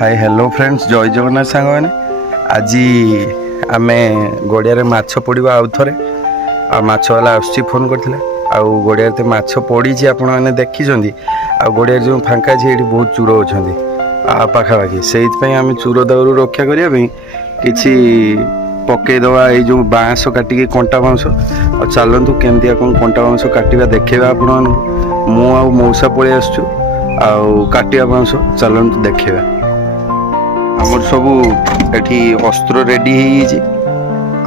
Hi hello friends जय जगन्नाथ सांग मैंने आज आम गड़िया माछ पड़ा आउ थे आछवाला आसुची फोन करते गड़िया माछ पड़ी आपण मैंने देखी गड़िया जो फांका अच्छे ये बहुत चूर अच्छा पाखापाखि से आम चूर दाउर रक्षा करने कि पकईदवा ये जो बाँस काटिक कंटा बाउंस और चलतु केमती कौन कंटा बाउंस काटा देखा आपण मौसा पलि आसचु काटिया बाउंस चलतु देखा आमर सबू एठी अस्त्र रेडी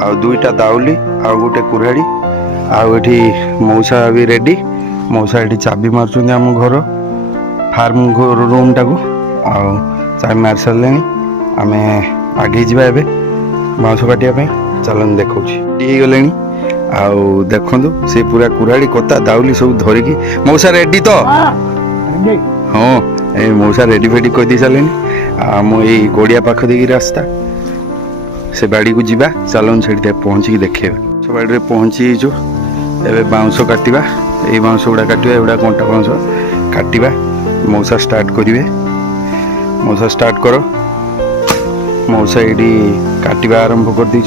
हो दुईटा दाउली आ गोटे कुराड़ी आठी मौसा भी रेडी मौसा ये चाबी मार्च आम घर फार्म रूम टाक चाबी मार सारे आम आगे जावा ए बाउंस काटापी चलन देखा गले देखु से पूरा कुराड़ी कता दाउली सब धरिकी मौसा रेडी तो हाँ ए मौसा रेडी फेडी कही सारे आम ये गड़िया पाख दे रास्ता से बाड़ी को जीवा चलन से पहुँचिक देखा बाड़ी पहुँची ए बाउंस काटा ये बाउंस गुड़ा काटा एगुड़ा कंटा बाउंस काटा मौसा स्टार्ट करेंगे मौसा स्टार्ट कर मौसा ये काटा आरंभ कर दी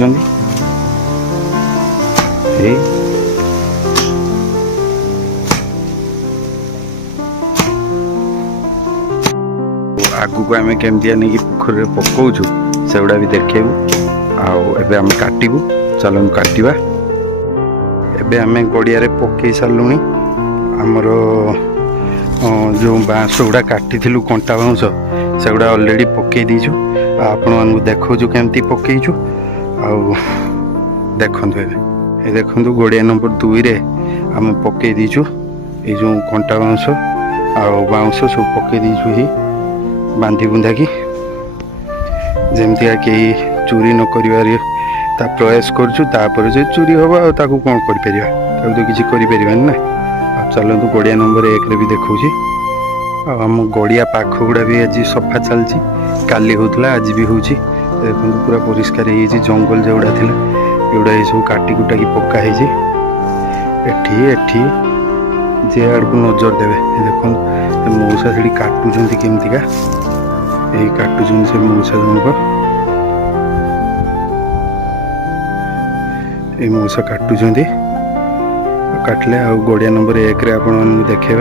आगू को आम केमती नहीं पोखर पकाऊ से गुड़ा भी देखू आम काटू चलन काटा एबे आम गड़िया पकई सारूँ आमर जो बाँस गुड़ा काटी कंटा बाउंस से गुड़ा अलरेडी पकई दीचु आपण देखु केमती पकईचु देखु ए देखु गड़िया नंबर 2 रे आम पकई दीचु ये जो कंटा बाउंस बाउंस सब पकई दीचु ही बांधी बुंधा कि जमती कहीं चोरी न कर प्रयास कर चोरी हम आउ कौन कर तो किसी कर ना चलतु गड़िया नंबर 1 रे भी देखा आम गड़िया पाख गुड़ा भी आज सफा चलती काली होता आज भी हूँ देखो पूरा परिष्कार हो जंगल जोड़ा थी एगुड़ा ये सब काटी कुटा की पका एठी जे आड़ को नजर देवे देखो मौसा से काटुं केमतिका यही काटुं से मौसा जनक ये मौसा काटुं काटले आ गड़िया नंबर 1 रे आपण देखा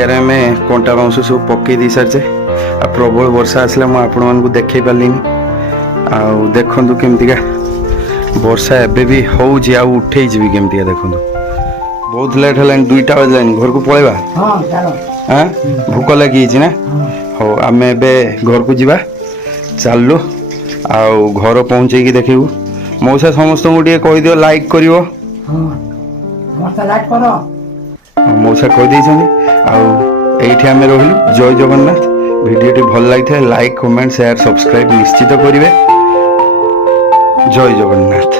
यार आम कंटा बाउंस सब पकई दी सारे आ प्रबल वर्षा आसला मुझे देखे पार्ली देखु केमतिका वर्षा एबे भी होउछि आ उठे जी केमतिका देखु बहुत लेट है 2टा बजलानी घर को पलैबा हाँ भूक लगी ना हो आम ए घर को जीवा चलु आउ घर पहुँचे देखू मौसा समस्त कहीदियो लाइक कर मौसा कहीदे आठ आम रही जय जगन्नाथ भिडियोटी भल लगी है लाइक कमेंट शेयर सब्सक्राइब निश्चित करेंगे जय जगन्नाथ।